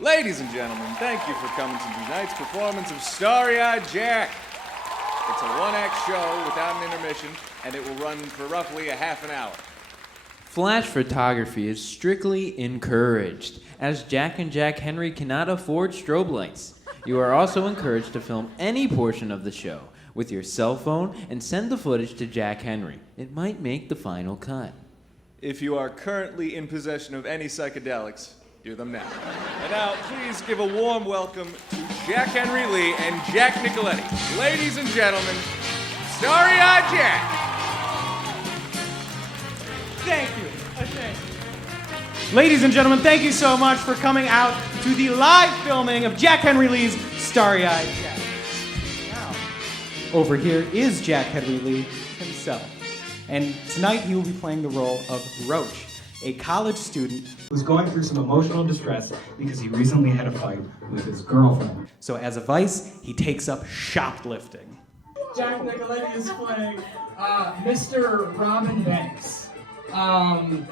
Ladies and gentlemen, thank you for coming to tonight's performance of Starry-Eyed Jack. It's a one-act show without an intermission, and it will run for roughly a half an hour. Flash photography is strictly encouraged, as Jack and Jack Henry cannot afford strobe lights. You are also encouraged to film any portion of the show with your cell phone and send the footage to Jack Henry. It might make the final cut. If you are currently in possession of any psychedelics, do them now. And now, please give a warm welcome to Jack Henry Lee and Jack Nicoletti. Ladies and gentlemen, Starry-Eyed Jack. Thank you. Ladies and gentlemen, thank you so much for coming out to the live filming of Jack Henry Lee's Starry-Eyed Jack. Now, over here is Jack Henry Lee himself. And tonight he will be playing the role of Roach, a college student who's going through some emotional distress because he recently had a fight with his girlfriend. So as a vice, he takes up shoplifting. Jack Nicoletti is playing Mr. Robin Banks,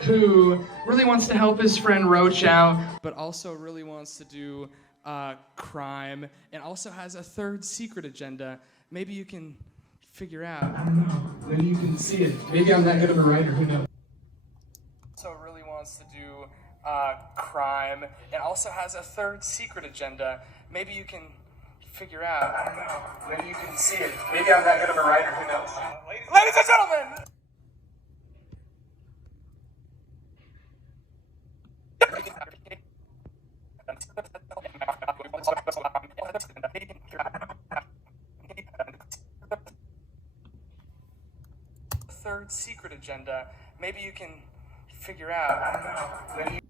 who really wants to help his friend Roach out, but also really wants to do crime, and also has a third secret agenda. Maybe you can figure out. I don't know. Maybe you can see it. Maybe I'm that good of a writer. Who knows? Also really wants to do crime, and also has a third secret agenda. Maybe you can figure out. I don't know. Maybe you can see it. Maybe I'm that good of a writer. Who knows? Ladies and gentlemen! Third secret agenda. Maybe you can figure out. I don't know. Maybe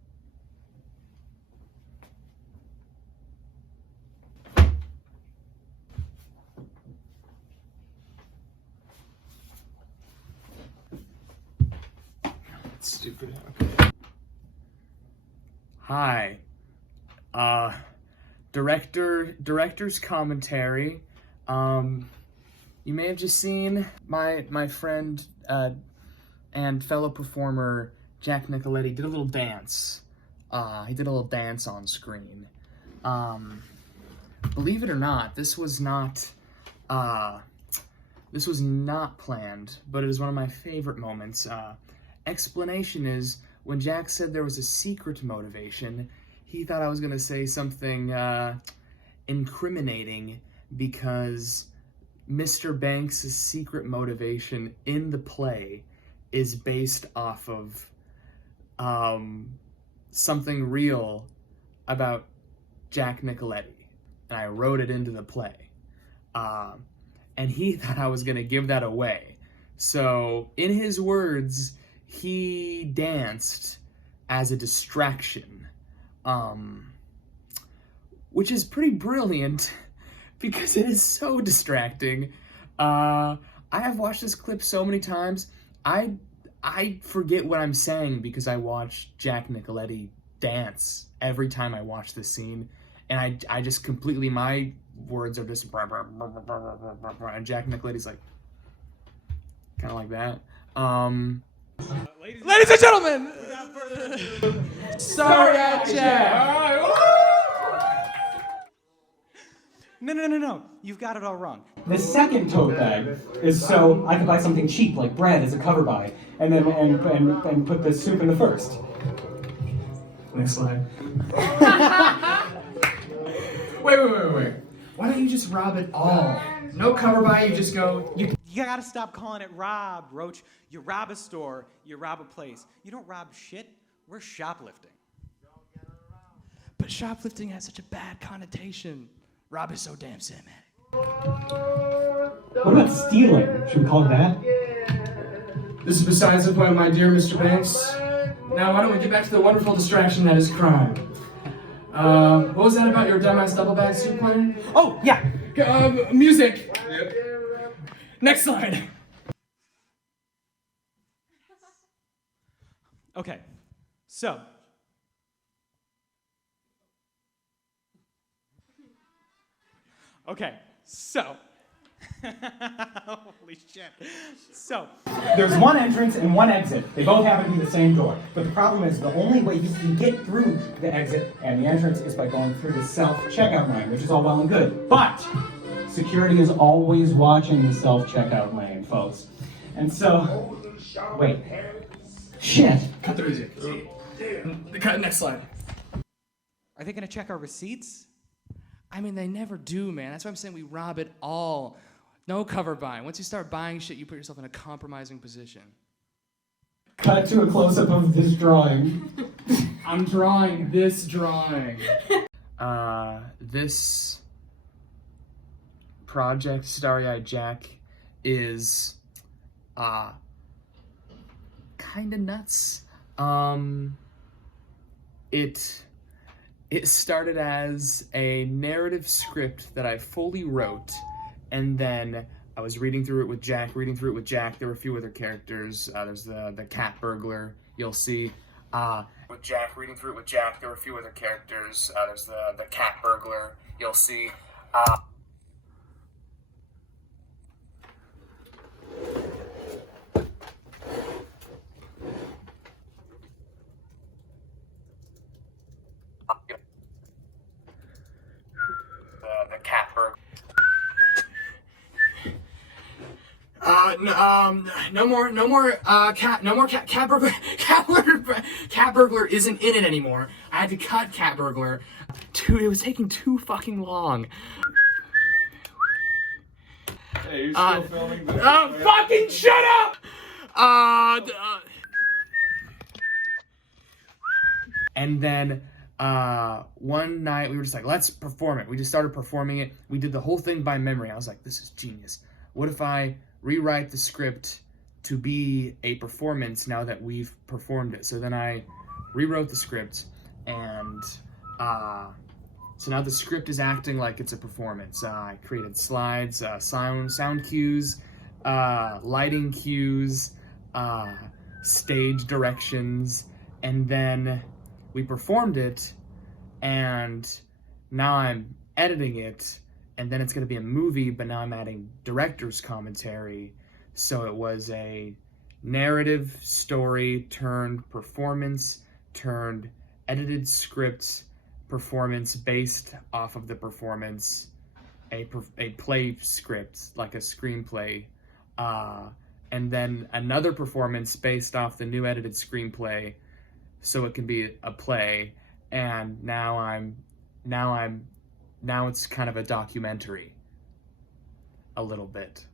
stupid. Okay. Hi. Director's commentary. You may have just seen my friend and fellow performer Jack Nicoletti did a little dance. He did a little dance on screen. Believe it or not, this was not planned, but it is one of my favorite moments. Explanation is, when Jack said there was a secret motivation, he thought I was gonna say something incriminating, because Mr. Banks' secret motivation in the play is based off of something real about Jack Nicoletti, and I wrote it into the play. And he thought I was gonna give that away. So, in his words, he danced as a distraction, which is pretty brilliant because it is so distracting. I have watched this clip so many times. I forget what I'm saying because I watch Jack Nicoletti dance every time I watch this scene, and I just completely, my words are just brah, brah, brah, brah, brah, brah, brah, brah, and Jack Nicoletti's like kind of like that. Ladies and gentlemen, without further ado, Starry-Eyed Jack. No. You've got it all wrong. The second tote bag is so I can buy something cheap like bread as a cover buy, and then and put the soup in the first. Next slide. Wait. Why don't you just rob it all? No cover buy, you just go. You gotta stop calling it rob, Roach. You rob a store, you rob a place. You don't rob shit. We're shoplifting. But shoplifting has such a bad connotation. Rob is so damn cinematic. What about stealing? Should we call it that? This is besides the point, my dear Mr. Banks. Now, why don't we get back to the wonderful distraction that is crime? What was that about your dumbass double bag soup plan? Oh, yeah. Music. Yep. Next slide. Okay, so. Holy shit. So, there's one entrance and one exit. They both happen to be the same door. But the problem is the only way you can get through the exit and the entrance is by going through the self-checkout lane, which is all well and good. But security is always watching the self-checkout lane, folks. And so, wait. Shit. Cut the music. Cut next slide. Are they gonna check our receipts? I mean, they never do, man. That's why I'm saying we rob it all. No cover buying. Once you start buying shit, you put yourself in a compromising position. Cut to a close-up of this drawing. I'm drawing this drawing. This project, Starry-Eyed Jack, is kinda nuts. It started as a narrative script that I fully wrote, and then I was reading through it with Jack. There were a few other characters. There's the cat burglar, you'll see. With Jack, reading through it with Jack, there were a few other characters. There's the cat burglar, you'll see. The cat burglar. Cat burglar isn't in it anymore. I had to cut cat burglar. It was taking too fucking long. Hey, you're still filming this? Fucking shut up! And then one night we were just like, let's perform it. We just started performing it. We did the whole thing by memory. I was like, this is genius. What if I rewrite the script to be a performance now that we've performed it? So then I rewrote the script, and so now the script is acting like it's a performance. I created slides, sound cues, lighting cues, stage directions, and then we performed it, and now I'm editing it, and then it's going to be a movie, but now I'm adding director's commentary. So it was a narrative story turned performance turned edited script performance based off of the performance, a play script, like a screenplay, and then another performance based off the new edited screenplay, so it can be a play. And now it's kind of a documentary, a little bit.